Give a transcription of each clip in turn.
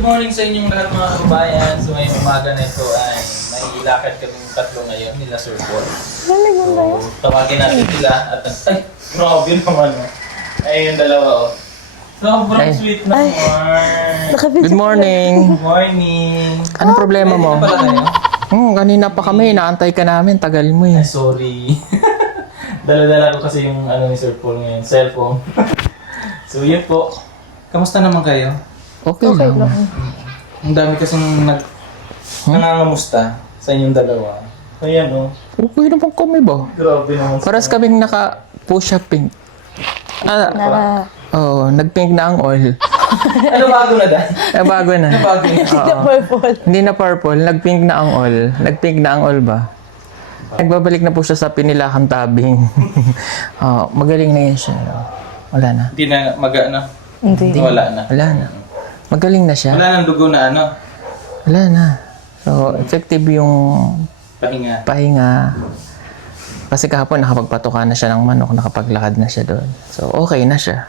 good morning sa inyong lahat mga kabayan. So ngayong umaga na ito ay may ilakad kaming tatlo ngayon nila Sir Paul. So tawagin natin sila at ay, grabe naman oh. Ay yung dalawa oh. Sobrang sweet naman. Good morning. Good morning. Anong problema mo? Pala kayo? Kanina pa kami, inaantay ka namin, tagal mo eh. Ay, sorry. Dala-dala ko kasi yung ano ni Sir Paul ngayon, cellphone. So yun po. Kamusta naman kayo? Okay lang. Ang dami kasing nangangamusta sa inyong dalawa. Ayan oh. Okay naman kami ba? Grabe naman. Paras kaming naka-push up pink. Nag-pink na ang oil. Ano bago na dahil? Bago na. Bago na. Oo. Hindi na purple, nag-pink na ang oil. Nag-pink na ang oil ba? Nagbabalik na po siya sa pinilakang tabing. Magaling na yan siya. Wala na. Hindi na mag-ano? Hindi. Wala na. Wala na. Magaling na siya. Wala nang dugo na ano? Wala na. So, effective yung Pahinga. pahinga. Kasi kahapon nakapagpatuka na siya ng manok, nakapaglakad na siya doon. So, okay na siya.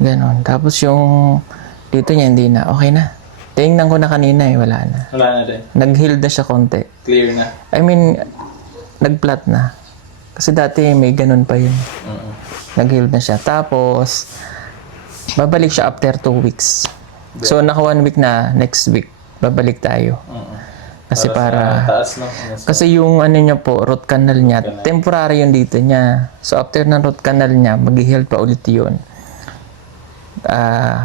Ganon. Tapos yung dito niya, hindi na. Okay na. Tingnan ko na kanina eh, wala na. Wala na din. Nag-heal na siya konti. Clear na. I mean, nag-flat na. Kasi dati may ganun pa yun. Nag-heal na siya. Tapos, babalik siya after 2 weeks. So, naka 1 week na, next week, babalik tayo. Kasi para taas no? kasi yung ano niya po, root canal niya, temporary yung dito niya. So after ng root canal niya, mag-heal pa ulit yun.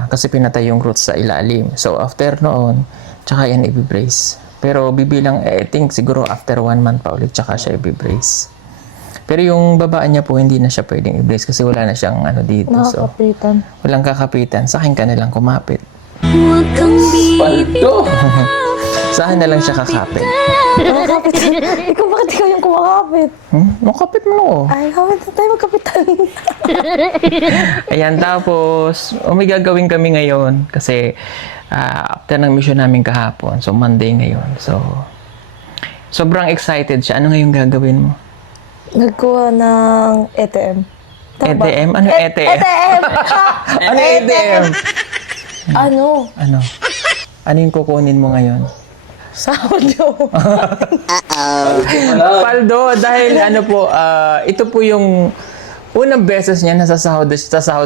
Kasi pinatay yung roots sa ilalim. So after noon, tsaka yan i-brace. Pero bibilang, I think siguro after 1 month pa ulit, tsaka siya i-brace. Pero yung babaan niya po, hindi na siya pwedeng i-brace kasi wala na siyang ano dito. Nakakapitan. So, walang kakapitan. Sa akin ka na lang kumapit. Paldo! Sa akin na lang siya kakapit. Nakakapit. Ikaw, bakit ikaw yung kumakapit? Makapit mo ako. Ay, kapit na tayo magkapitan. Ayan, tapos, may gagawin kami ngayon kasi after ng mission namin kahapon, so Monday ngayon. So, sobrang excited siya. Ano ngayong gagawin mo? Nagkuha ng ATM. ETM? Ano ETM? ATM! Ano ETM? Ano? Ano? Ano yung kukunin mo ngayon? Sahod nyo. Paldo, dahil ano po, ito po yung unang beses niya na sasahod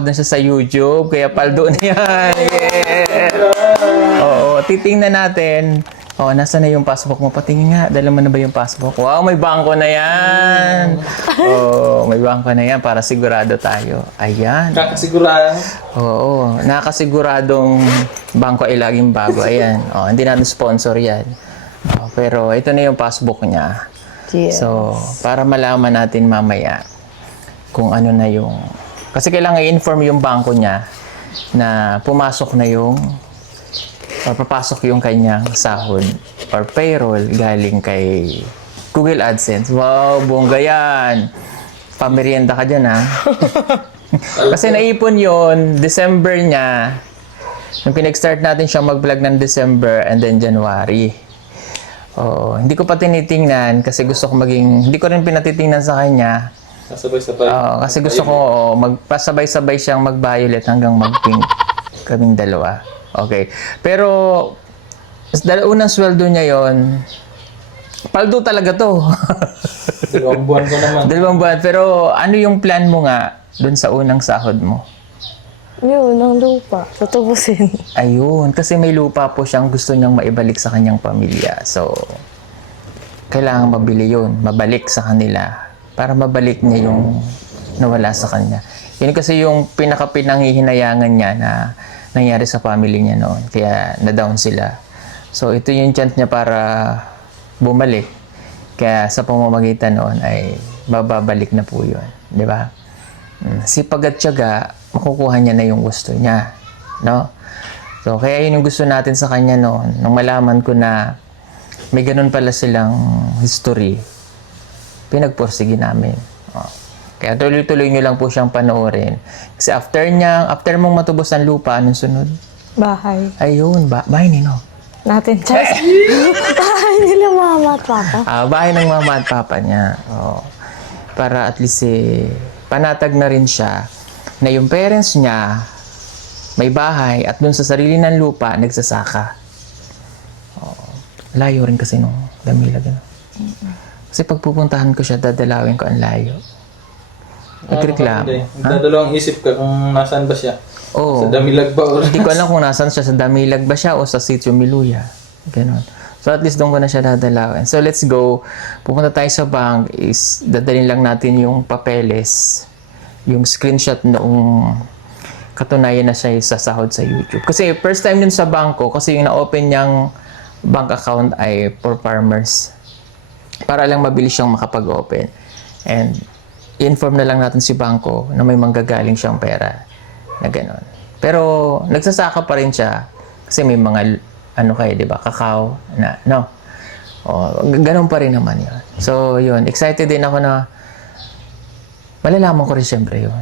na siya sa YouTube. Kaya paldo na yan. Yeah! Oo, titingnan natin. Nasa na yung passport mo? Patingin nga, dala mo na ba yung passport? Wow, may bangko na yan. May bangko na yan para sigurado tayo. Ayan. Kakasigurado. Oo, nakasiguradong bangko ay laging bago. Ayan. Hindi natin sponsor yan. Pero ito na yung passbook niya. Yes. So, para malaman natin mamaya kung ano na yung... Kasi kailangan i-inform yung bangko niya na pumasok na yung... or papasok yung kanyang sahod or payroll galing kay Google AdSense. Wow, bongga yan! Pamerienda ka dyan, ha? Kasi naipon yon December niya. Nung pinag-start natin siya mag-vlog ng December and then January. Hindi ko pa tinitingnan kasi gusto ko maging... Hindi ko rin pinatitingnan sa kanya. Sabay-sabay. Kasi gusto ko magpasabay-sabay siyang mag-violet hanggang mag-pink kaming dalawa. Okay. Pero, unang sweldo niya yon, paldo talaga to. 2 buwan ko naman. 2 buwan. Pero, ano yung plan mo nga dun sa unang sahod mo? Yun, ng lupa. Tutubusin. Ayun. Kasi may lupa po siyang gusto niyang maibalik sa kanyang pamilya. So, kailangan mabili yun. Mabalik sa kanila. Para mabalik niya yung nawala sa kanya. Yun kasi yung pinaka-pinanghihinayangan niya na nangyari sa family niya noon. Kaya na-down sila. So, ito yung chance niya para bumalik. Kaya sa pamamagitan noon ay bababalik na po yun. Di ba? Sipag at tiyaga, makukuha niya na yung gusto niya. No? So, kaya yun yung gusto natin sa kanya noon. Nung malaman ko na may ganun pala silang history, pinagpursige namin. Kaya tuloy-tuloy nyo lang po siyang panoorin. Kasi after mong matubos ang lupa, anong sunod? Bahay. Ayun, bahay nino. Natin, Charles. Bahay nila mama at papa. Bahay ng mama at papa niya. Para at least panatag na rin siya na yung parents niya may bahay, at dun sa sarili ng lupa, nagsasaka. Layo rin kasi nung Damilag. Ano? Kasi pag pupuntahan ko siya, dadalawin ko ang layo. Nagreklamo. Nagdadalawang isip ka kung nasaan ba siya. Oo. Sa Damilag ba? Or... Hindi ko alam kung nasaan siya, sa Damilag ba siya o sa Sitio Miluya. Ganon. So at least doon ko na siya dadalawin. So let's go. Pupunta tayo sa bank, is dadalhin lang natin yung papeles, yung screenshot noong katunayan na siya sa sahod sa YouTube. Kasi first time yun sa bangko, kasi yung na-open niyang bank account ay for farmers. Para lang mabilis siyang makapag-open. And i-inform na lang natin si bangko na may manggagaling siyang pera na gano'n. Pero nagsasaka pa rin siya kasi may mga ano kayo, di ba? Kakao na, no? O, gano'n pa rin naman yun. So, yun. Excited din ako na malalaman ko rin siyempre yun.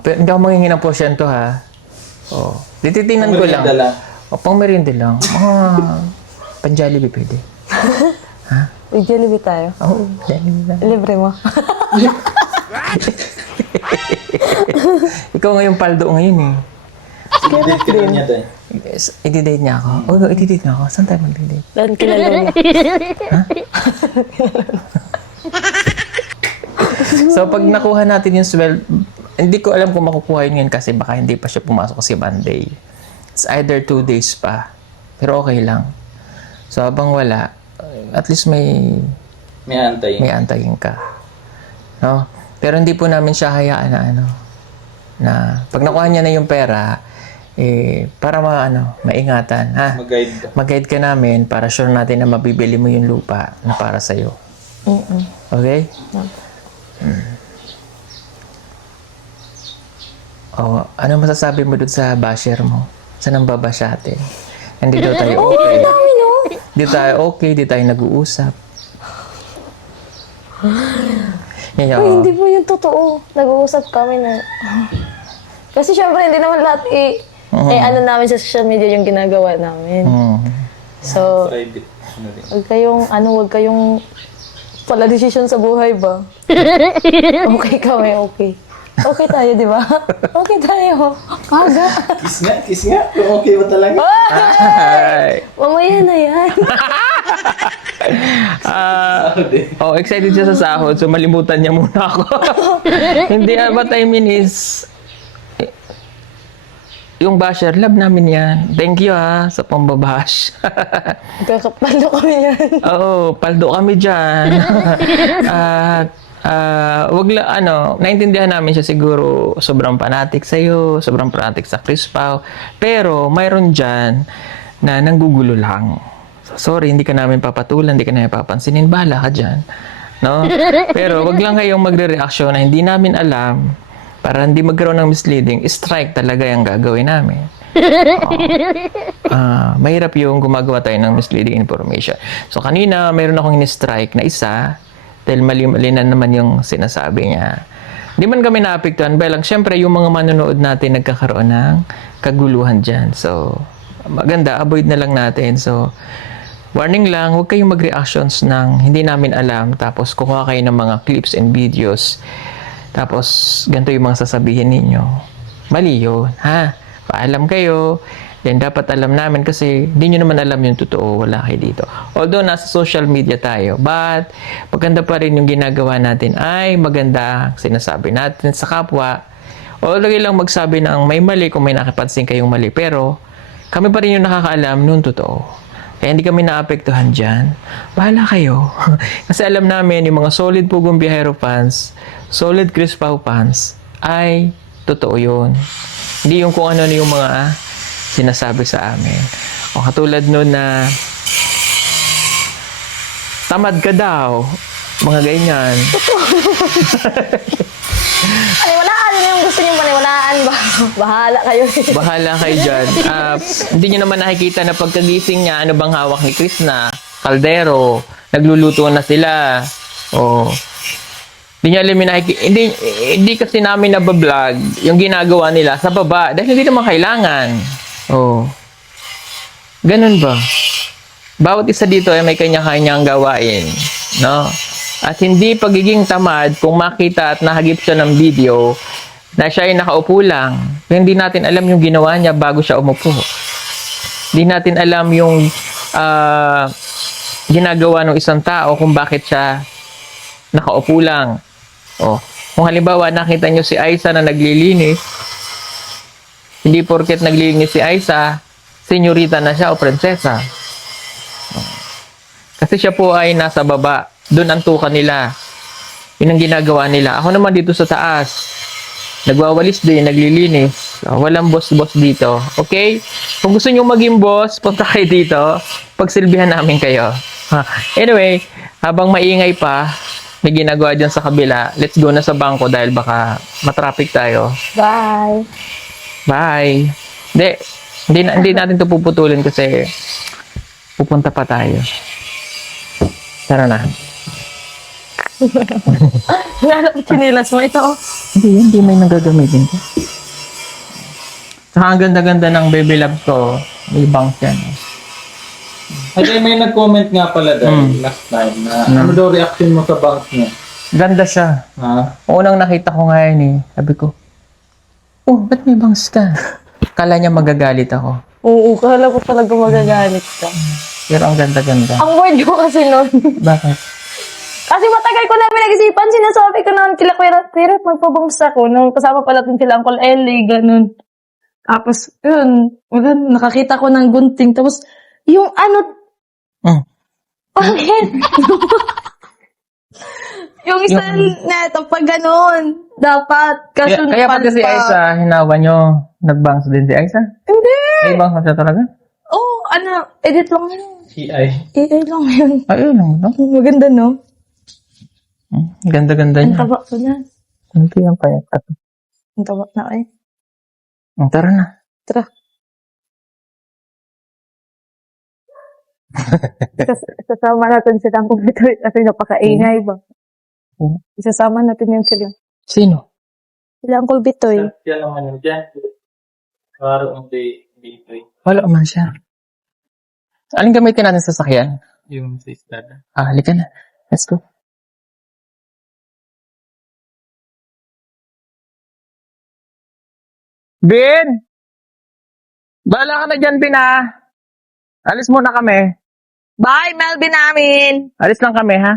Pero hindi ako manghingi ng porsyento, ha? O, tititingnan ko lang. O, pang merienda lang. Mga pan-Jollibee pwede. Ha? Mag-Jollibee tayo. Oo, Jollibee lang. Libre mo. Ikaw ngayon paldo ngayon eh. I-date ka rin niya tayo. Yes, i-date niya ako. Oo, i-date niya ako. Saan tayo mag-date? Dan kilala mo. So, pag nakuha natin yung swell, hindi ko alam kung makukuha yun ngayon kasi baka hindi pa siya pumasok kasi Monday. It's either 2 days pa. Pero okay lang. So, habang wala, at least may antayin ka. No? Pero hindi po namin siya hayaan na na pag nakuha niya na yung pera, para maingatan, ha? Mag-guide ka namin para sure natin na mabibili mo yung lupa na para sa'yo. Okay? Oh, ano masasabi mo dun sa basher mo? Saan ang babasyatin? Hindi daw tayo okay. Dami, no? Di tayo okay, di tayo nag-uusap. Uy, hindi po yung totoo. Nag-uusap kami na... Kasi syempre, hindi naman lahat ano namin sa social media yung ginagawa namin. So, Private. huwag kayong pala decision sa buhay ba? Okay kami, okay. Okay tayo, di ba? Okay tayo. Aga. Kiss nga. Kung okay ba talaga? Ay. Mamaya na yan. Excited siya sa sahod, so malimutan niya muna ako. Hindi, what I mean is, yung basher, love namin yan. Thank you sa pambabash. Magkakapaldo kami yan. Oo, paldo kami dyan. At, naintindihan namin siya siguro sobrang fanatic sa'yo, sobrang fanatic sa Chris Pao. Pero, mayroon dyan na nanggugulo lang. Sorry, hindi ka namin papatulan, hindi ka namin papansinin. Bahala ka dyan. No? Pero, wag lang kayong magre-reaction na hindi namin alam para hindi magkaroon ng misleading. Strike talaga yung gagawin namin. Mahirap yung gumagawa tayo ng misleading information. So, kanina, mayroon akong in-strike na isa dahil mali-mali na naman yung sinasabi niya. Hindi man kami naapektuhan, lang syempre yung mga manonood natin nagkakaroon ng kaguluhan dyan. So, maganda, avoid na lang natin. So, warning lang, huwag kayong mag-reactions ng hindi namin alam, tapos kukuha kayo ng mga clips and videos, tapos ganito yung mga sasabihin ninyo. Mali yun, ha? Paalam kayo. Then, dapat alam namin kasi hindi nyo naman alam yung totoo. Wala kayo dito. Although, nasa social media tayo. But, maganda pa rin yung ginagawa natin. Ay, maganda. Sinasabi natin sa kapwa. O, lagi lang magsabi ng may mali kung may nakipansin kayong mali. Pero, kami pa rin yung nakakaalam nung totoo. Kaya hindi kami naapektuhan dyan. Bahala kayo. Kasi alam namin, yung mga solid Pugong Biyahero fans, solid Chris Pao fans, ay totoo yun. Hindi yung kung ano yung mga sinasabi sa amin. O katulad nun na tamad ka daw. Mga ganyan. Paniwalaan na yung gusto niyo paniwalaan ba? Bahala kayo. Bahala kayo dyan. Hindi nyo naman nakikita na pagkagising niya, ano bang hawak ni Chris na kaldero. Nagluluto na sila. O, hindi niya alam yung hindi kasi namin nabablog yung ginagawa nila sa baba dahil hindi naman kailangan. Oh. Ganun ba? Bawat isa dito ay may kanya-kanyang gawain, no? At hindi pagiging tamad kung makita at nahagip siya ng video na siya ay nakaupo lang. Pero hindi natin alam yung ginawa niya bago siya umupo. Hindi natin alam yung ginagawa ng isang tao kung bakit siya nakaupo lang. Oh, kung halimbawa nakita niyo si Aiza na naglilinis, hindi porket naglilinis si Aiza, senyorita na siya o prinsesa. Kasi siya po ay nasa baba. Doon ang tuka nila. Yun ang ginagawa nila. Ako naman dito sa taas. Nagwawalis din, naglilinis. Walang boss-boss dito. Okay? Kung gusto nyo maging boss, punta kayo dito. Pagsilbihan namin kayo. Anyway, habang maingay pa, may ginagawa dyan sa kabila, let's go na sa bangko dahil baka matraffic tayo. Bye! Bye! Hindi natin ito puputulin kasi pupunta pa tayo. Tara na. Hinanap ko chinilas mo. Ito, oh. Hindi may nagagamitin ko. Saka ang ganda-ganda ng baby love ko. May bangs yan. Ay, may nag-comment nga pala dahil last time na ano daw reaction mo sa banks niya? Ganda siya. Ha? Unang nakita ko nga yun eh. Sabi ko, oh, ba't may bangs ka? Kala niya magagalit ako. Oo, kala ko talaga magagalit ka. Pero ang ganda-ganda. Ang word ko kasi nun. Bakit? Kasi matagal ko na pinag-isipan, sinasabi ko noon kila Kuya Tiret, magpabangs ako. Nung kasama pala din sila Uncle Ellie, ganun. Tapos, yun, nakakita ko ng gunting. Tapos, yung ano, bakit? Yung isa na ito, pag ganun, dapat, kaso Kaya pati si Aiza, hinawa nyo, nagbangs din si Aiza? Hindi! May bangs na siya talaga? Oh, edit lang yun. AI. AI lang yun. Ayun lang, no? Maganda, no? Ganda-ganda Ang niya. taba ko na. Hindi yan payat. Ang taba na eh. Tara na. Tara. Isasama natin silang computer kasi napakaingay ba? Isasama natin yung sila. Sino? Sila Uncle Bitoy. Siya naman yun dyan. Parang dito Wala man siya. Aling gamitin natin sa sasakyan? yung sister. Halika na. Let's go. Bin! Bahala ka na dyan, Bin, ha? Alis muna kami. Bye, Melvin namin! Alis lang kami, ha?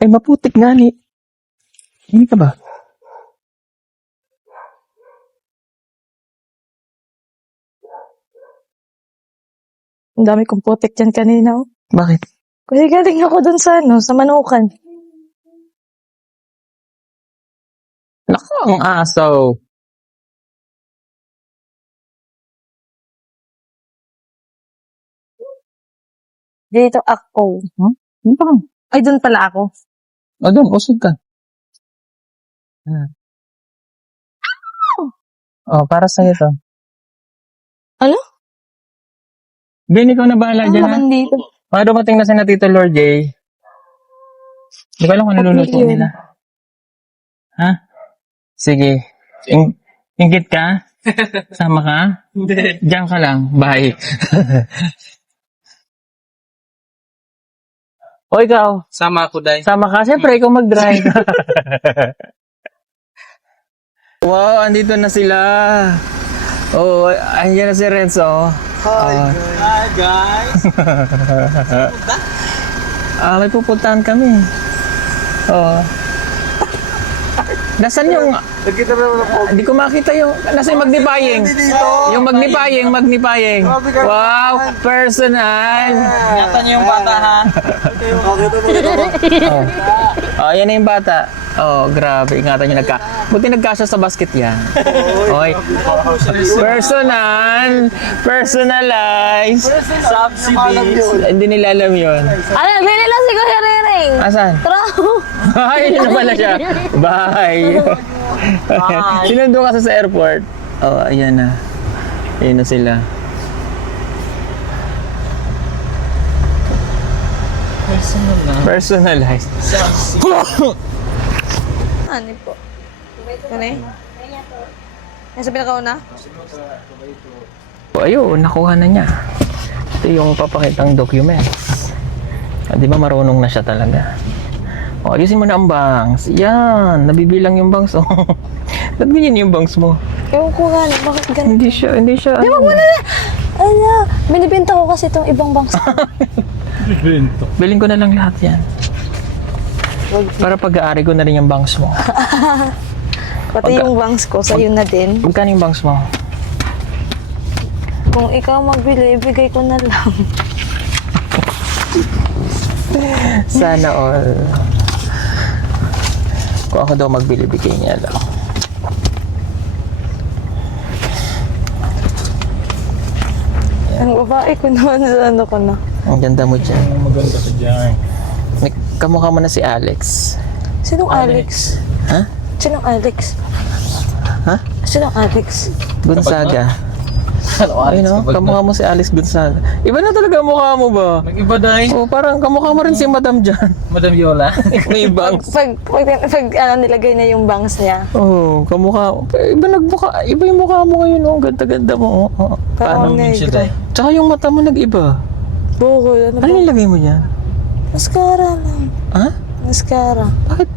Ay, maputik nga ni. Hindi ka ba? Ang dami kong putik dyan kanina. Oh. Bakit? Kasi galing ako dun sa, sa Manukan. Naku, ang aso. Dito ako. Ano ba? Ay, dun pala ako. O, doon, usog ka. Oh, para sa'yo to. Ano? Bin, ikaw na bahala Ano dyan, ha? naman dito? Mga dumating na si Tito Lord J. Di ko alam kung niluluto Okay, yun. nila. Ha? Sige. Ingit ka? Sama ka? Hindi. Diyan ka lang. Bye. O ikaw, Sama ako, Day. sama ka? Siyempre, ikaw mag-drive. Wow, andito na sila. Oh, andyan na si Renzo. Hi, guys. May pupuntahan kami. Oh. Nasaan yung... Nagkita na naman ako. Hindi ko makita yung... Nasaan yung magnifying? Yung magnifying. Wow, personal. Ingatan niyo yung bata, ha? Oh, yan na yung bata. Oh, grabe. Ingatan nyo buti nagkasya sa basket yan. Oy. Personal. Personalized. Subsidies. Hindi nila alam yun. Ano, bili lang si Kuya Rering. Asan? Tara. Ay, yun na pala siya. Bye. Sinundo kasi sa airport. Oh, ayan na. Ayan na sila. Personalized. Ano po? Ano eh? Nasa pinakauna? Ayun, nakuha na niya. Ito yung papakitang documents. Di ba marunong na siya talaga? O, ayusin mo na ang bangs. Yan, nabibilang yung bangs. Oh. Ba't ganyan yung bangs mo? Ewan ko nga, bakit ganun? Hindi siya. Di ba muna na? Ano, binibenta ko kasi itong ibang bangs. Bento. Bilhin ko na lang lahat yan. Para pag-aari ko na rin yung bangs mo. Pati yung bangs ko, sa'yo na din. Magkano yung bangs mo? Kung ikaw magbili, ibigay ko na lang. Sana all. Kung ako daw magbili, bigay niya lang. Ang babae ko naman sa ano ko na. Ang ganda mo dyan. Maganda sa dyan. Kamukha mo na si Alex. Sinong Alex? Ha? Sinong Alex? Ha? Sinong Alex? Gonzaga. Ay no, kamukha mo si Alex Gonzaga. Iba na talaga ang mukha mo ba? Nag-iba dahil. Oh, parang kamukha mo rin si Madam dyan. Madam Yola. May bangs. Pag nilagay na yung bangs niya. Oh, kamukha. Iba nagmukha, iba yung mukha mo ngayon, oh. Ganda-ganda mo. Oh. Parang Paano siya negro. dahil? Tsaka yung mata mo nag-iba. Bukol, ano ba? Ano nilagay mo dyan? Mascara lang. Ha? Mascara. Bakit?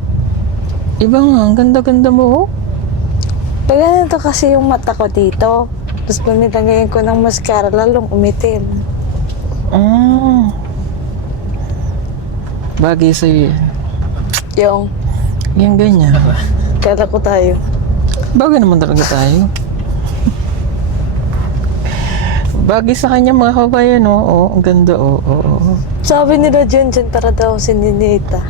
Iba nga, ang ganda-ganda mo, oh. Pag ganito kasi yung mata ko dito. Tapos pag nilagayan ko ng mascara, lalong umitim. Bagay sa'yo yan. Yung, Yung ganyan. kala ko tayo. Bagay naman talaga tayo. Bagay sa kanya mga kabayan, oh. Oh, ang ganda, oh. Oh. Sabi nila dyan para daw si Ninita.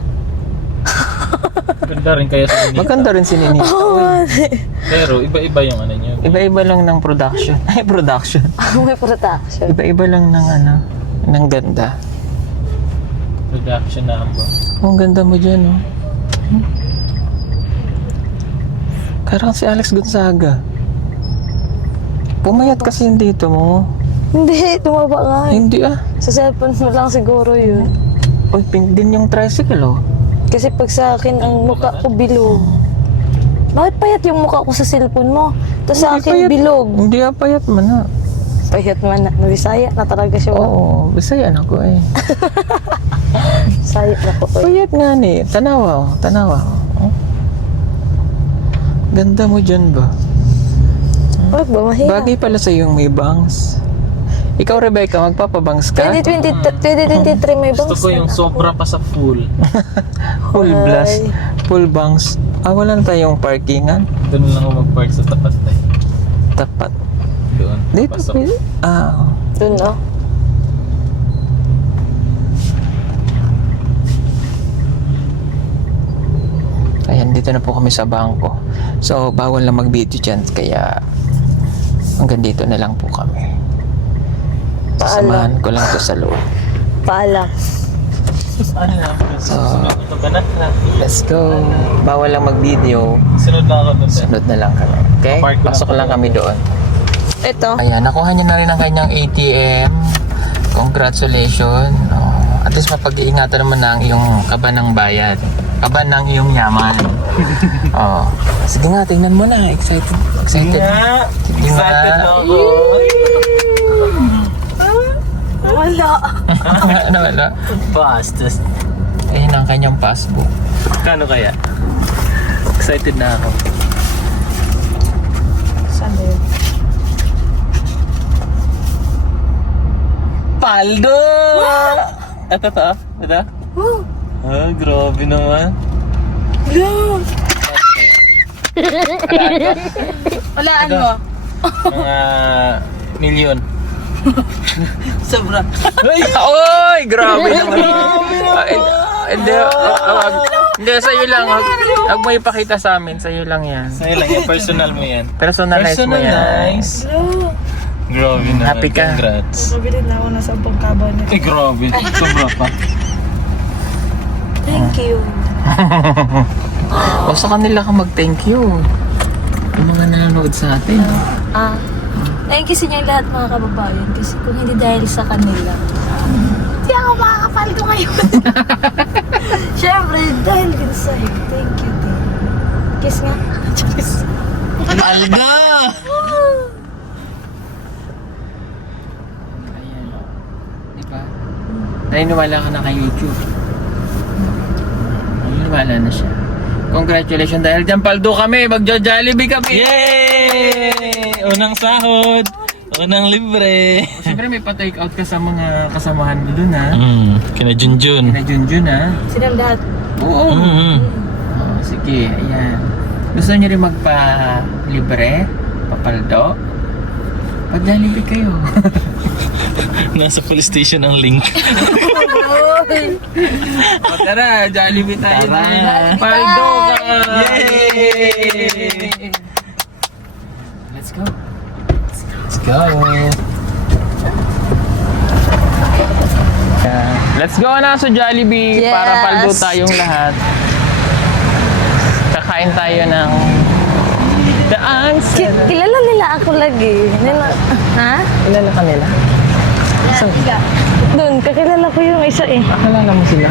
Ganda rin kaya sa inyo. Maganda rin si Nini. Oo nga. Pero iba-iba yung ano nyo. Iba-iba lang ng production. Ay, production. May protection. Iba-iba lang ng ano, ng ganda. Production na ba? Oh, ang ganda mo dyan, oh. Parang si Alex Gonzaga. Pumayat kasi yung dito mo. Hindi, tumaba nga. Hindi ah. Sa cellphone mo lang siguro yun. Uy, pink din yung tricycle, oh. Kasi pag sa akin, ang mukha ko bilog. Bakit payat yung mukha ko sa cellphone mo? Tapos sa Hindi akin, payat. bilog. Hindi ah, payat man na. Payat man na. Bisaya na talaga siya. Oo, Bisayan ako eh. Bisaya na ko. Payat nga ni. Tanawa, oh. Tanawa. Oh. Ganda mo dyan ba? Wag ba, mahiya. Bagay pala sa yung may bangs. Ikaw, Rebecca, magpapabangs ka? 2023 may bangs. Gusto ko yung na. sobra pa sa full. Full Ay. blast. Full bangs. Ah, wala na tayong parkingan? Doon lang ako mag-park sa tapat na yun. Tapat. Doon. Dito, Pasok. pwede? Ah, Doon, no? ayan, dito na po kami sa bangko. So, bawal na mag-video dyan, kaya hanggang dito na lang po kami. Sasamahan ko lang to sa loob. Paalam. Ano na? Sunod ito ka na. Let's go. Bawal lang mag-video. Sunod na ako doon. Sunod na lang kami. Okay? Park ko lang Pasok po. lang kami doon. Ito. Ayan, nakuha niya na rin ang kanyang ATM. Congratulations. At least mapag-iingatan naman na ang iyong kaba ng bayad. Kaba ng iyong yaman. Oh. Sige nga, tingnan mo na. Excited. Excited. Yeah. Sige nga. Excited na ako. Wala. Ano wala? Bastos. Ayun ang kanyang passbook. Kano kaya? Excited na ako. Saan ba yun? Paldo! Ito to? Ito? Ah, grabe naman. Walaan mo. Mga milyon. Sobra. Oy! Grabe naman. Hindi. Hindi, sa'yo lang. Huwag mo ipakita sa amin. Sa'yo lang yan. Sa'yo lang yan. Personal mo yan. Personalize mo yan. Personalize. Grabe naman. Happy ka. Congrats. Nabili na ako na 10 kabaw nito. Eh, grabe. Sobra pa. Thank you. O sa kanila ka mag-thank you. Yung mga nanonood sa atin. Thank you sa inyo lahat mga kababayan. Kasi kung hindi dahil sa kanila, hindi ako makakapaldo ngayon. Siyempre, dahil din sa'yo. Thank you, din. Kiss nga. Charis. Alga! Ayan. Diba? Naniniwala ka na kay YouTube. Ayun, maniwala na siya. Congratulations dahil dyan paldo kami, magja-Jollibee kami! Yay! Unang sahod! Unang libre! Siyempre may pa-take out ka sa mga kasamahan mo dun ha. Kina Junjun. Na Junjun ha. Silang lahat. Oo. Oh, sige, ayan. Gusto niyo rin magpa-libre? Papaldo? Pag-Jollibee kayo. Nasa police station ang link. O tara, Jollibee tayo Tara. na. Paldo ka! Yay! Let's go. Let's go! Let's go na sa Jollibee Yes. para paldo tayong lahat. Kakain tayo ng daang Kilala nila ako lagi. Ha? Kilala ka nila? Doon, kakilala ko yung isa eh. Akala mo sila?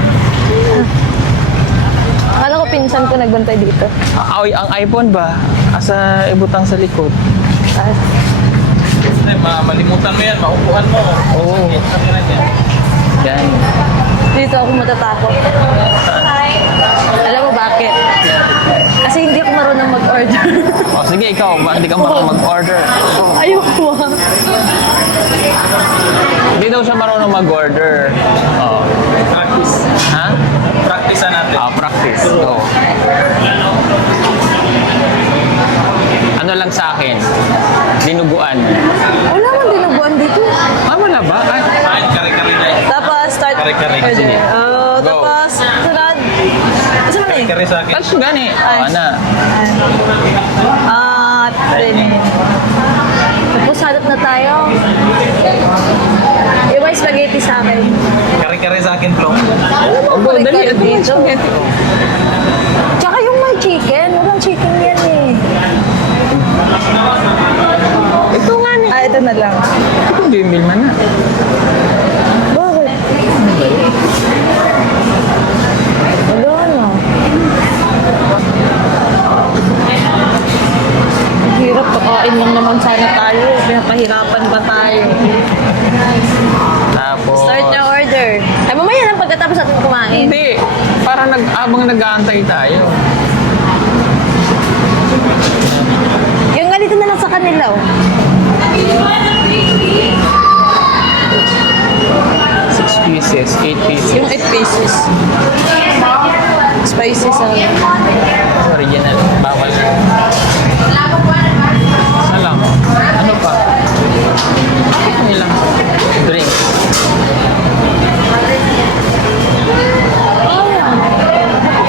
Akala ko pinsan ko nagbantay dito. Ang iPhone ba? Asa ibutang sa likod. Ah, Ay, malimutan mo yan, maupuan mo. Oo. Yan. dito ako matatakot. Alam mo bakit? Kasi hindi ako marunong mag-order. O sige, ikaw, hindi ka marunong mag-order? Ayoko. Hindi daw siya marunong mag-order. Oh. Practice. Ha? Practice natin. Practice. Oo. Ano lang sa akin? Dinuguan. Wala man dinuguan dito. Wala ba? Ay, Ay, kare-kare na eh. Tapos start. Kare-kare. Sige. Go. Tapos sunod. Isa mo eh. Kare sa akin. touch gani. Ana. At then, tapos hanap na tayo. Yung may spaghetti sa akin. Kare-kare sa akin, Flo. Go, dali. Dito. Tsaka yung may chicken. Walang chicken yan eh. Ito nga ni. Ito na lang. Ito, bimbil man na. Bakit? Wala na. Hirap, pakain lang naman sana tayo. Pinapahirapan ba tayo? Tapos... Start na order. Ay, mamaya lang pagkatapos natin kumain. Hindi. Para habang nag-aantay tayo. Yung ganito na lang sa kanila, oh. 6 pieces, 8 pieces. Yung 8 pieces. Spicy sa... Original. Bawal. Salam. Ano pa? Ano lang? Drink.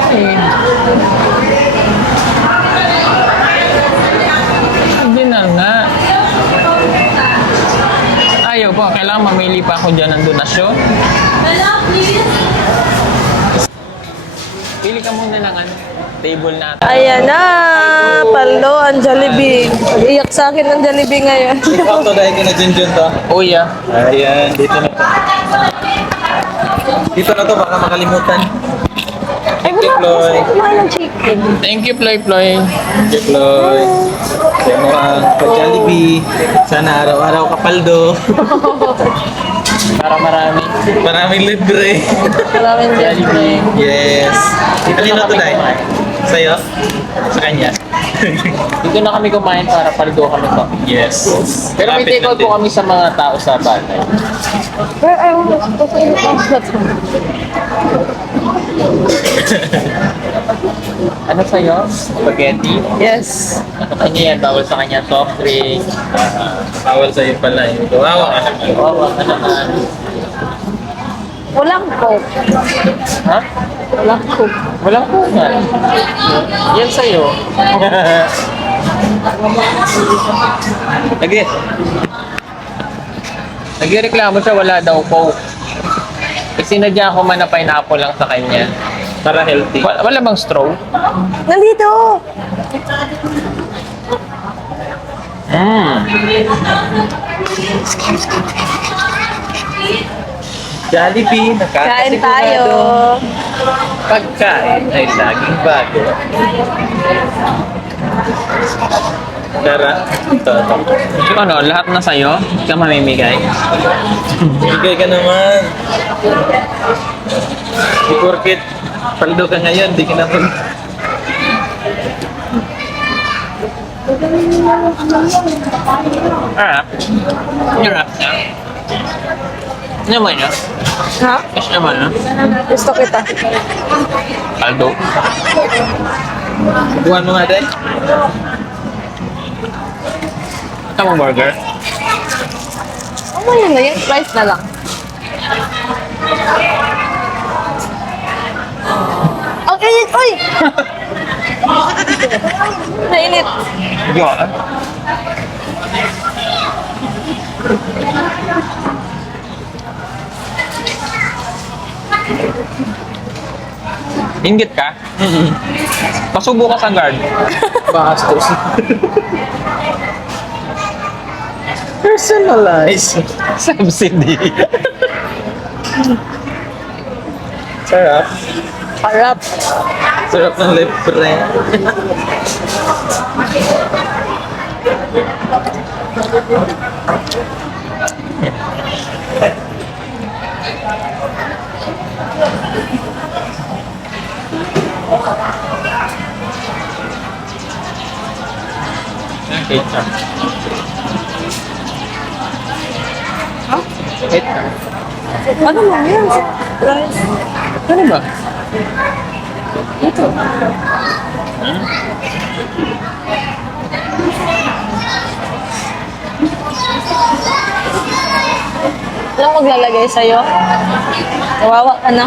Okay. Original nga. Ayaw po. Kailangan mamili pa ako dyan ng donasyon. Pili ka muna ng ano, table natin. Ayan na! Paldo ang Jollibee. Iyak sa akin ng Jollibee ngayon. Ito dahil kina Junjun to. Oh yeah. Ayan, dito na to. Dito na to, baka makalimutan. Ay, wala ako Ploy. gusto kumain ng chicken. Thank you, Ploy Ploy. Deploy. Kaya mo pa-Jollibee. Sana araw-araw kapaldo. Para marami. Maraming libre. Maraming Jollibee. Yes. Kanino to dahil? Sa'yo? Sa kanya? Dito na kami kumain para paldo kami to. Yes. Pero may Lapit take out na po din. kami sa mga tao sa bahay. Where are we supposed to Ano sa'yo? Spaghetti? Yes. Ano kanya yan? Bawal sa kanya soft drink. Bawal sa'yo pala yun. Kawawa ka naman. Kawawa ka naman. Walang coke. Ha? Walang coke. Walang kungan. Yan sa'yo. Lagi. Nagreklamo siya, wala daw coke. Sinadya ko man na pineapple lang sa kanya. Para healthy. Wala bang straw? Nandito! Jollibee, Kain tayo. Pagkain ay laging bago. Tara. Ito. Ano, lahat na sa'yo? Ikaw mamimigay? Bigay ka naman. Di porket Paldo ka ngayon, di ka na pag... Harap. Harap na. Naman na. Ha? Yes naman na. Gusto kita. Paldo. Buwan mo nga din. Tamang burger. Ano yun na yun? Price na lang. Ang init! Uy! Nainit. Yeah. Inggit ka? Pasubo ka sa guard. Bastos. Personalize. Subsidy. Sarap. Harap. Sarap ng libre. Ketchup. Ha? Ketchup. Ano mo yun? Price. Ano ba? Ito. Alam mo maglalagay sa'yo? Kawawa ka na.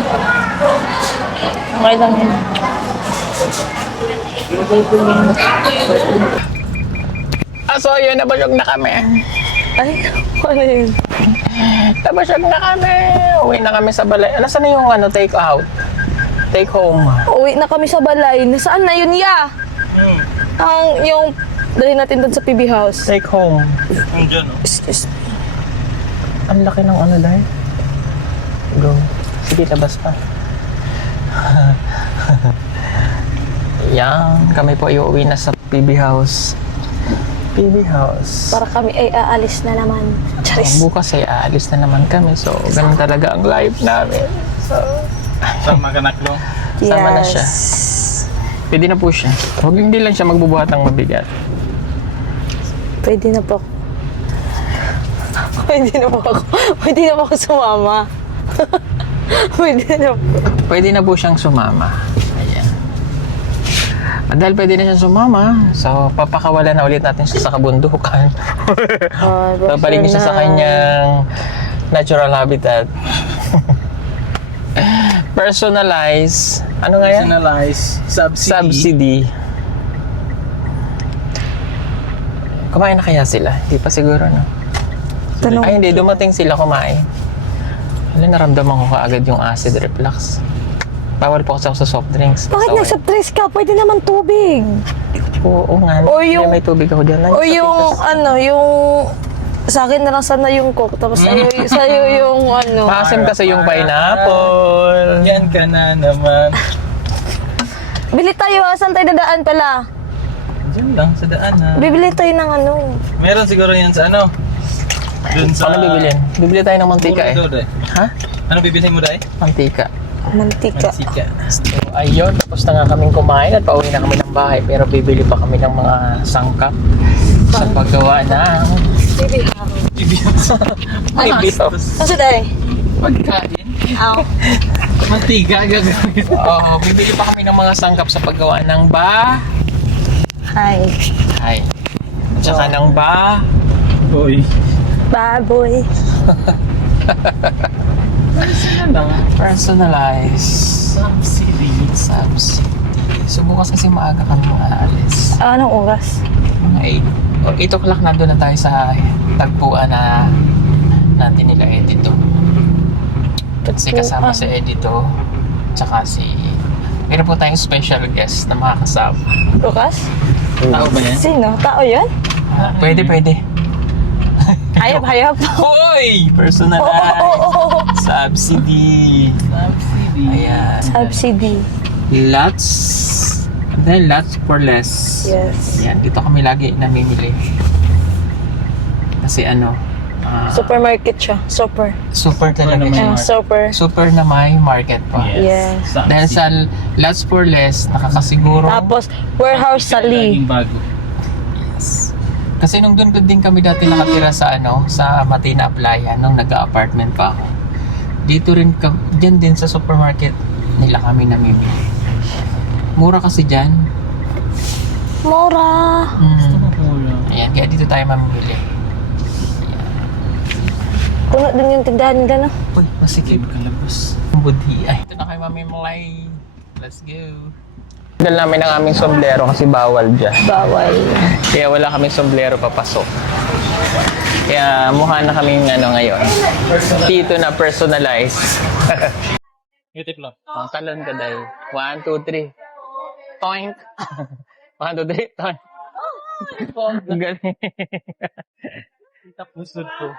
Okay lang yun. So yun, nabasag na kami. Ay, ano yun? Nabasag na kami. Uwi na kami sa balay. Nasaan na yung take out? Take home. Uwi na kami sa balay. Nasaan na yun, ya? Yung dali natin doon sa PB House. Take home. Andiyan, Excuse me. Ang laki ng ano dahil. Go. Sige, labas pa. Yan. Kami po ay uuwi na sa PB House. PB House. Para kami ay aalis na naman. Charis. Bukas ay aalis na naman kami. So, ganun talaga ang life namin. So, Sama ka naklo. sama na siya. Pwede na po siya. Huwag hindi lang siya magbubuhat ng mabigat. Pwede na po. Pwede na po ako. Pwede na po ako sumama. Pwede na po. Pwede na po siyang sumama. Ayan. At dahil pwede na siyang sumama, so papakawalan na ulit natin siya sa kabundukan. Babalik niya siya sa kanyang natural habitat. Personalize. Ano nga yan? Personalize. Subsidy. Subsidy. Kumain na kaya sila? Hindi pa siguro, no? Tanong. Ay, hindi. Dumating sila kumain. Alam, naramdaman ko kaagad yung acid reflux. Bawal po kasi ako sa soft drinks. Bakit So, nag-subtrace ka? Pwede naman tubig. Oo nga. O yung- May tubig ako dyan. O yung yung sa akin na lang sana yung coke tapos sa'yo yung ano. Maasim kasi yung pineapple. Yan ka na naman. Bili tayo ha, saan tayo dadaan pala? Diyan lang, sa daan ha. Bibili tayo ng ano. Meron siguro yan sa ano? Dun sa... Ano bibilin? Bibili tayo ng mantika eh. Doon, Ha? Ano bibilhin mo, Day? Mantika. Mantika. Mansika. So, ayun, tapos na nga kaming kumain at pauwi na kami ng bahay. Pero bibili pa kami ng mga sangkap sa paggawa ng Ano tayo? Pagkain. Aw. Mantika, gagawin. Oo, bibili pa kami ng mga sangkap sa paggawa ng Hi. At saka ng Uy. Baboy. personalized Subsidy. subsidy. So bukas kasi maaga kami aalis. Anong oras? Mga 8 or 8 o'clock nandun na tayo sa tagpuan na natin nila Edito. Kasi kasama si Edito tsaka si meron po tayong special guest na makakasama. Bukas? Tao ba yan? Sino? Tao yun? Pwede. Hayop. Hoy! Personalized subsidy. Subsidy. Ayan. Subsidy. Lots. Then lots for less. Yes. Ayan, dito kami lagi namimili. Kasi ano, Supermarket siya. Super. Super talaga siya. Super. Super na may market pa. Yes. Dahil sa Lots for Less, nakakasiguro. Tapos, warehouse sa Lee. Laging bago. Yes. Kasi nung doon din kami dati nakatira sa sa Matina Playa nung nag-apartment pa ako. Dito rin diyan din sa supermarket nila kami namimili. Mura kasi diyan. Mura. Ayan, kaya dito tayo mamimili. Puno din yung tindahan nila, no? Uy, masikip. Kalabas. Budhi. Ay, ito na kayo mamimilay. Let's go. Dala namin ang aming sombrero kasi bawal dyan. Bawal. Kaya wala kaming sombrero papasok. Kaya mukha na kaming ngayon. Dito na personalized. YouTube lang. Ang talon ka dahil. 1, 2, 3. Toink. 1, 2, 3. Toink. Ang galing. Kita pusod ko.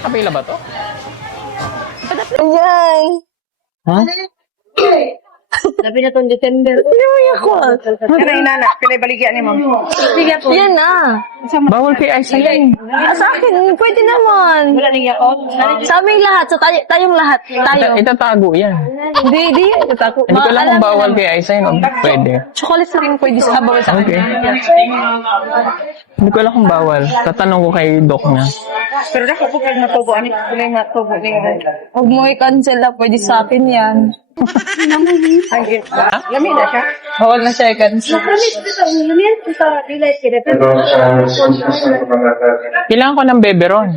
Kapila ba to? Yay! Ha? Labi na itong December. Hindi mo yung call. Kaya inana, pinabaligyan ni ma'am. Yan na. Bawal kay Aiza yan. Sa akin, pwede naman. Wala niya ako. Sa aming lahat, sa tayong lahat. Tayo. Itatago yan. Hindi yan. Hindi ko alam kung bawal kay Aiza yun. Pwede. Chocolate sa rin pwede sa bawal sa Okay. Hindi ko alam kung bawal. Tatanong ko kay Doc na. Pero dako po kag natubo ani kulay natubo ni. Huwag mo i-cancel na, pwede sa akin yan. Ay, lami na siya. Bawal na siya i-cancel. Kailangan ko ng beberon.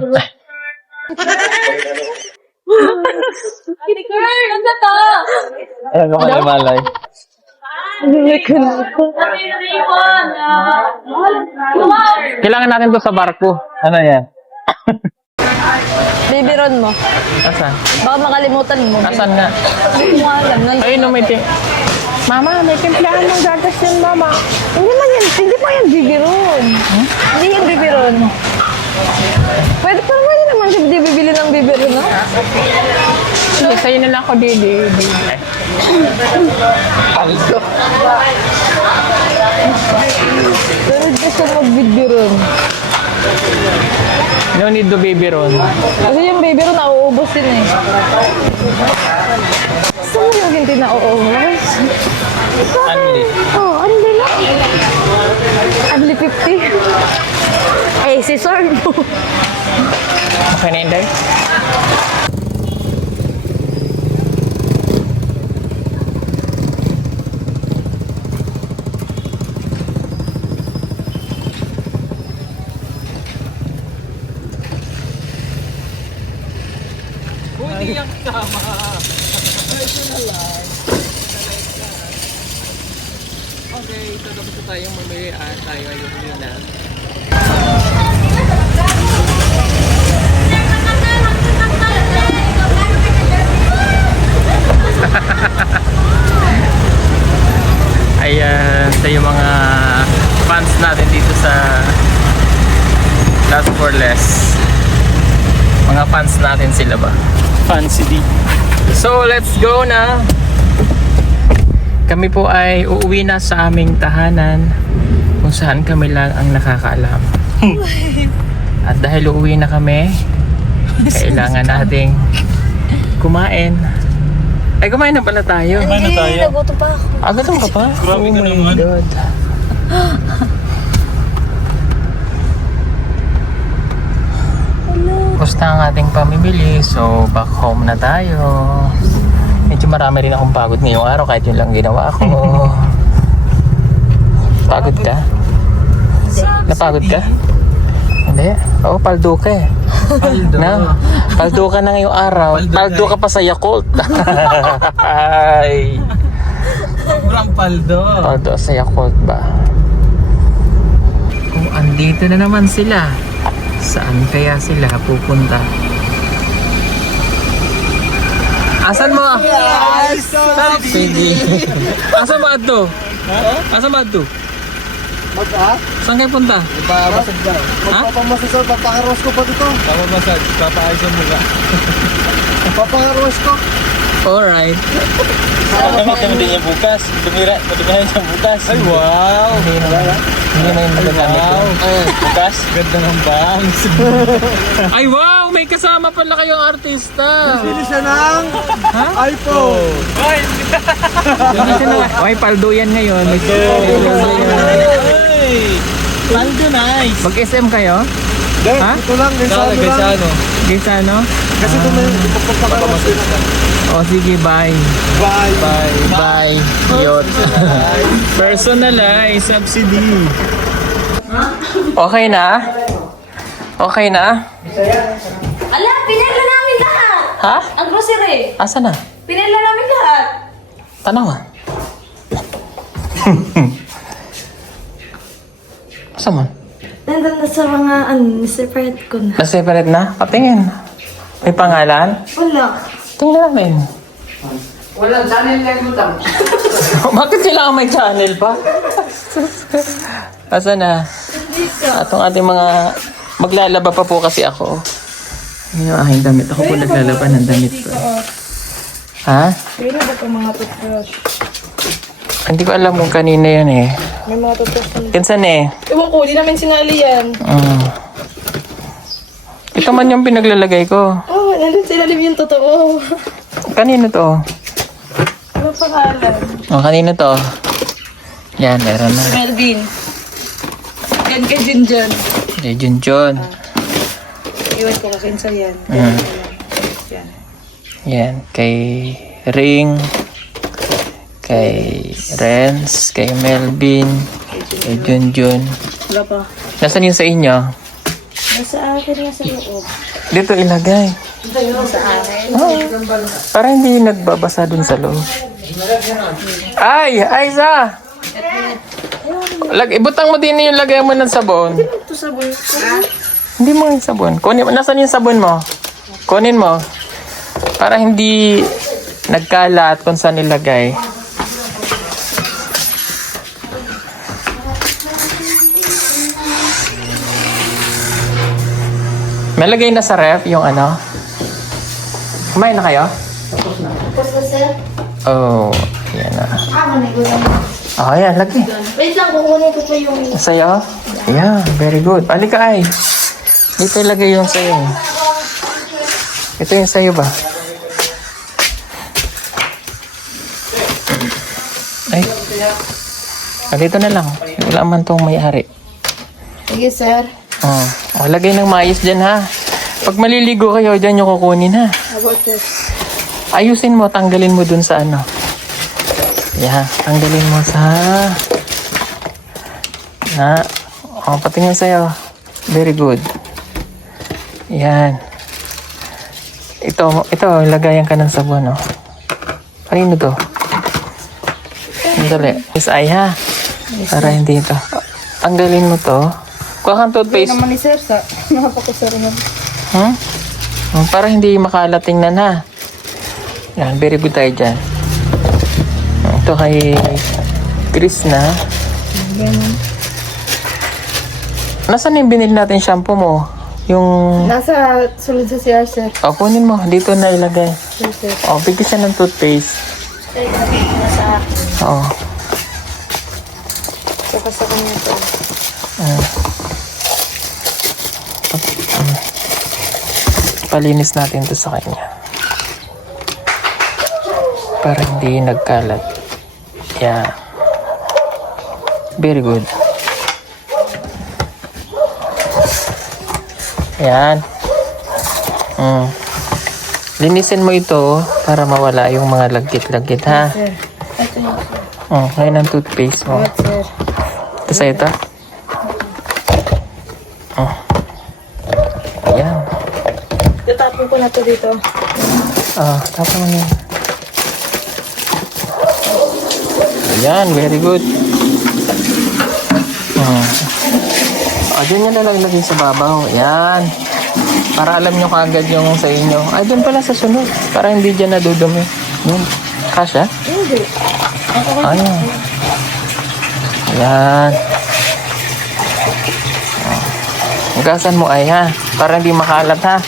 Ayan ko kayo malay. Kailangan natin to sa barko. Ano yan? Bibiron mo. Asan? Baka makalimutan mo. Asan nga? Hindi mo alam. Ayun, no, may Mama, may timplahan ng gatas yun, Mama. Hindi pa yan bibiron. Hindi yan bibiron. Pwede naman siya di bibili ng bibiron, no? Sige, sa'yo na lang ako, Didi. Palito. Pero di siya magbibiron. No need to beberon. Kasi yung bibiron, nauubos din eh. Saan mo yung hindi nauubos? Anli. Oh, hindi na. Only 50. Eh, si Sir mo. Okay na, Inday? Hindi yung kasama. Ito na lang. Okay, so tapos na tayong mamili at tayo ay umuwi na. Ay, sa yung mga fans natin dito sa Lots for Less. Mga fans natin sila ba? Fancy D. So, let's go na. Kami po ay uuwi na sa aming tahanan kung saan kami lang ang nakakaalam. At dahil uuwi na kami, kailangan nating kumain. Ay, kumain na pala tayo. Kumain na tayo. Nagutom pa ako. Gutom ka pa? Grabe ka naman. God. Gusto ang ating pamimili, so back home na tayo. Medyo marami rin akong pagod ngayong araw kahit yun lang ginawa ko. Pagod ka? Napagod ka? Hindi. Oo, paldo ka eh. Paldo. Na, paldo ka na ngayong araw. Paldo ka pa sa Yakult. Ay. Sobrang paldo. Paldo sa Yakult ba? Kung andito na naman sila, saan kaya sila pupunta? Asan mo? Sige. Asan mo ato? Asan mo ato? Saan kayo punta? Papabasag daw. Ha? Magpapamasasal, papakarwas ko pa dito. Papabasag, papaayos ang mukha. Papakarwas ko. Alright. Pagkamit naman din yung bukas. Tumira, matumahin siyang bukas. Ay, wow! Hindi na yung magagamit ko. Bukas? Ganda ng bangs. Ay wow! May kasama pala kayong artista! Pili siya ng iPhone. Ay, paldo yan ngayon. May Paldo nice! Mag-SM kayo? Hindi, Ha? ito lang. Gaisano lang. Gaysano? Kasi ito may papakarwas ko. O sige, bye. Bye. Bye. Bye. Yot. Personalized subsidy. Okay na? Okay na? Ala, pinala namin lahat! Ha? Ang grocery! Asa na? Pinala namin lahat! Tanaw nga. Asa man? Nandun na sa mga, separate ko na. Na-separate na? Patingin. May pangalan? Wala. Tingnan namin. Walang channel na yung Bakit kailangan may channel pa? Asa na? Atong ating mga... Maglalaba pa po kasi ako. Ano yung aking damit? Ako po naglalaba ng damit ko. Ha? Pila ba itong mga toothbrush? Hindi ko alam kung kanina yan eh. May mga toothbrush na. Kinsan eh? Ewan ko, di namin sinali yan. Ito man yung pinaglalagay ko. Oh, nandun sinalim yung totoo. Kanino to? Ano pangalan? O, kanino to? Yan, meron na. Melvin. Yan kay Junjun. Kay Junjun. Iwan ko kakinsa yan. Mm. Yan. Yan, kay Ring, kay Renz, kay Melvin, kay Junjun. Wala pa. Nasaan yun sa inyo? Nasa akin nga sa loob. Dito ilagay. Sa akin. Para hindi nagbabasa dun sa loob. Ay! Aiza! Ibutang mo din yung lagay mo ng sabon. Ito sa buhay ko. Hindi mo yung sabon. Kunin, nasaan yung sabon mo? Kunin mo. Para hindi nagkalat kung saan nilagay. May lagay na sa ref yung ano. Kumain na kayo? Tapos na sir. Oh, yan na. Manigo lang. Oh, yan, lagi. Wait lang, kukunin ko pa yung... Sa'yo? Yeah, very good. Alika ay. Dito ilagay yung sa'yo. Ito yung sa'yo ba? Ay. Dito na lang. Wala man tong may-ari. Sige sir. Oh, lagay ng maayos dyan ha. Pag maliligo kayo, dyan yung kukunin ha. About sir. Ayusin mo, tanggalin mo dun sa ano. Yeah, tanggalin mo sa... patingin sa'yo. Very good. Yan. Ito, lagayan ka ng sabon, oh. Kanino to? Sandali. Yes, ay ha. Para hindi ito. Tanggalin mo to. Kuha kang toothpaste. Naman ni sir sa... Napakasar na. Para hindi makalat, tingnan ha. Yan, very good tayo dyan. Ito kay Chris na. Nasaan yung binili natin shampoo mo? Yung... Nasa sulod sa CR sir. O, kunin mo. Dito na ilagay. Oh, bigyan siya ng toothpaste. Ay, na sa akin. Oo. Saka sa kanya to. Palinis natin to sa kanya. Para hindi nagkalat. Yeah. Very good. Yan. Linisin mo ito para mawala yung mga lagkit-lagkit, ha? Sir. Ito yung sir. Ngayon ang toothpaste mo. What, sir? Ito sa ito. Ayan. Tatapon ko na to dito. Tapos mo yan. Ayan, very good. Diyan yan na lang ilagay sa babaw. Ayan. Para alam nyo kaagad yung sa inyo. Ay, doon pala sa sunod. Para hindi dyan nadudumi. Yun. Kasha? Hindi. Ayan. Ayan. Hugasan mo ay, ha? Para hindi makalat, ha?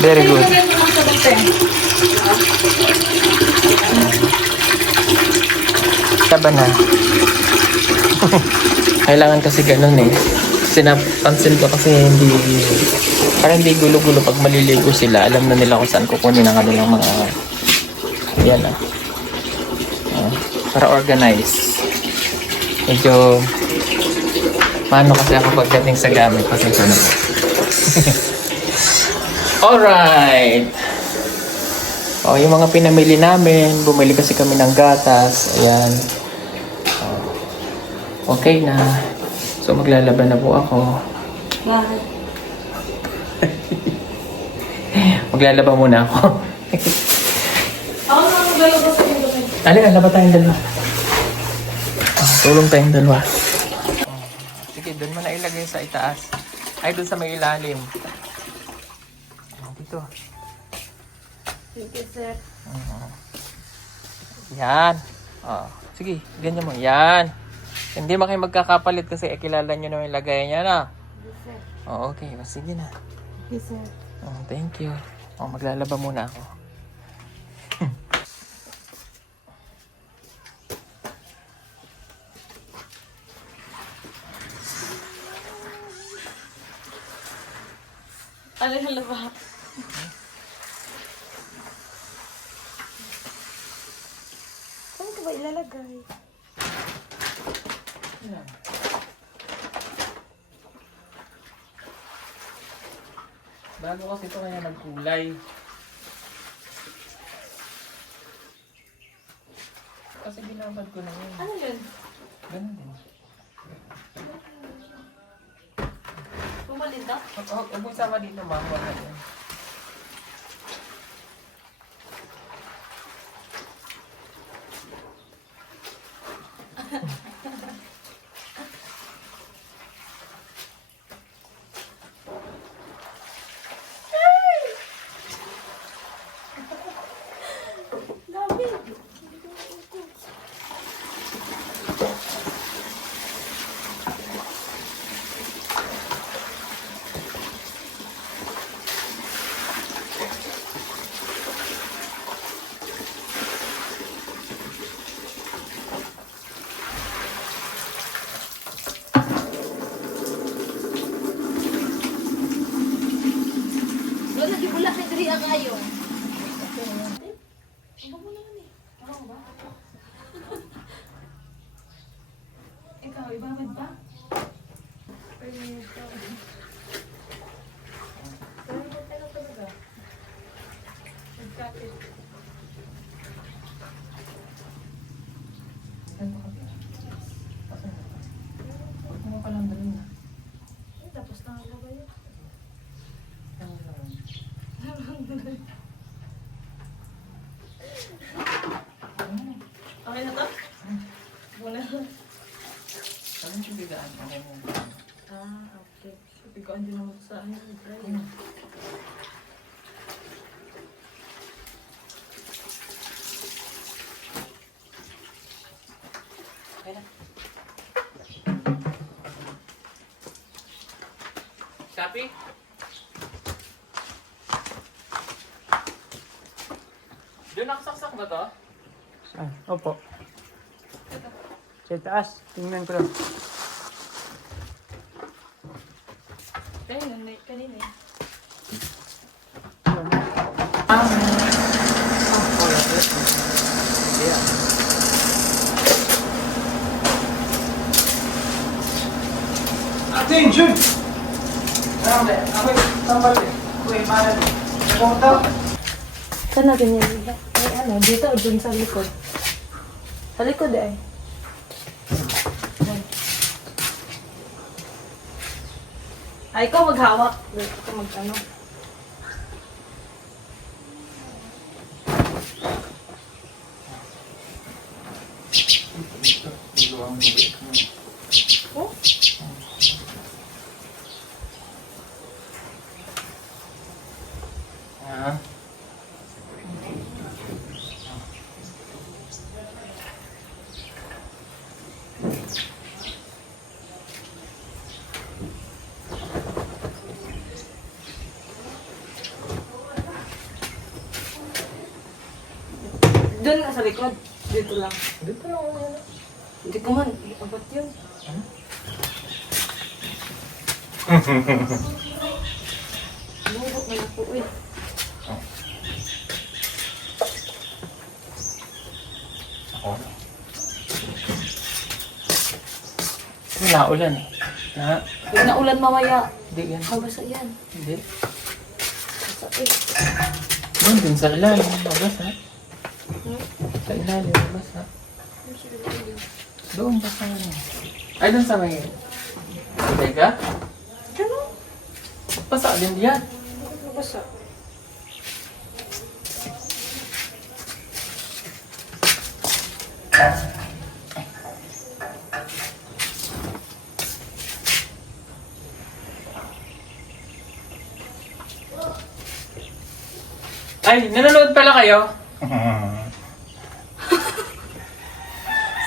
Very good. Taba na. Kailangan kasi ganun eh. Sinapansin ko kasi hindi, parang hindi gulo-gulo pag maliligo sila. Alam na nila kung saan kukunin ang kanilang mga, yan para organize. Medyo, paano kasi ako pagdating sa gamit. Pasensya na po. Alright. Yung mga pinamili namin, bumili kasi kami ng gatas. Ayan. Okay na. So, maglalaban na po ako. Bakit? Maglalaba muna ako. Ako na maglalaban sa inyo. Halika, laba tayong dalawa. Tulong tayong dalawa. Sige, doon mo na ilagay sa itaas. Ay, doon sa may ilalim. Dito. Thank you, sir. Yan. Sige, ganyan mo. Yan. Hindi mo kayo magkakapalit kasi kilala nyo na yung lagay niya na. Yes, sir. Okay. Sige na. Yes, sir. Thank you. Maglalaba muna ako. Ano yung laba? Saan ko ba ilalagay? Bago kasi ito kaya nagkulay. Kasi binabad ko na yun. Ano yun? Ganun din. Pumalinda? Huwag mo sama dito, ma'am. Huwag na yun. Doon, nagibula kay Dri ang ayo. Ikaw, ibabad ba? Huwag mo palang dalhin na. Tapos na ang laba yun. Okay na to? Muna. Sabi siya bigaan. Okay mo. Okay. Pigaan din naman sa ano. Okay na. Copy? Doon nakasaksak ba to? Ah, opo. Sa taas, tingnan ko lang. Kanina eh. Attention! Ako yung tambal eh. Ako yung mahal eh. Pumunta. Saan natin yun? Ay, ano, dito o dun sa likod? Sa likod eh. Ay, ikaw maghawak. Ikaw mag-ano. Oh? Ah. Doon sa likod. Dito lang. Dito lang ako yan. Hindi ko man. Abot yun. Bubok na po eh. Ako. Wala ulan eh. Na, Huwag na ulan mamaya. hindi yan. Mabasa yan. Hindi. Basta eh. Doon din sa ilalim. Mabasa. Sa ilalim. Mabasa. Doon basa yun. Ay, doon sa may... Teka? Ano? Basa din diyan. Basta. Ay, nanonood pala kayo?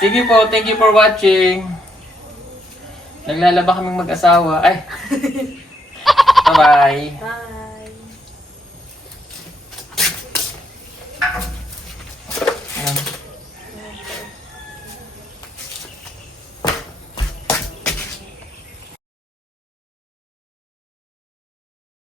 Sige po, thank you for watching. Naglalaba kaming mag-asawa. Ay. Bye-bye. Bye.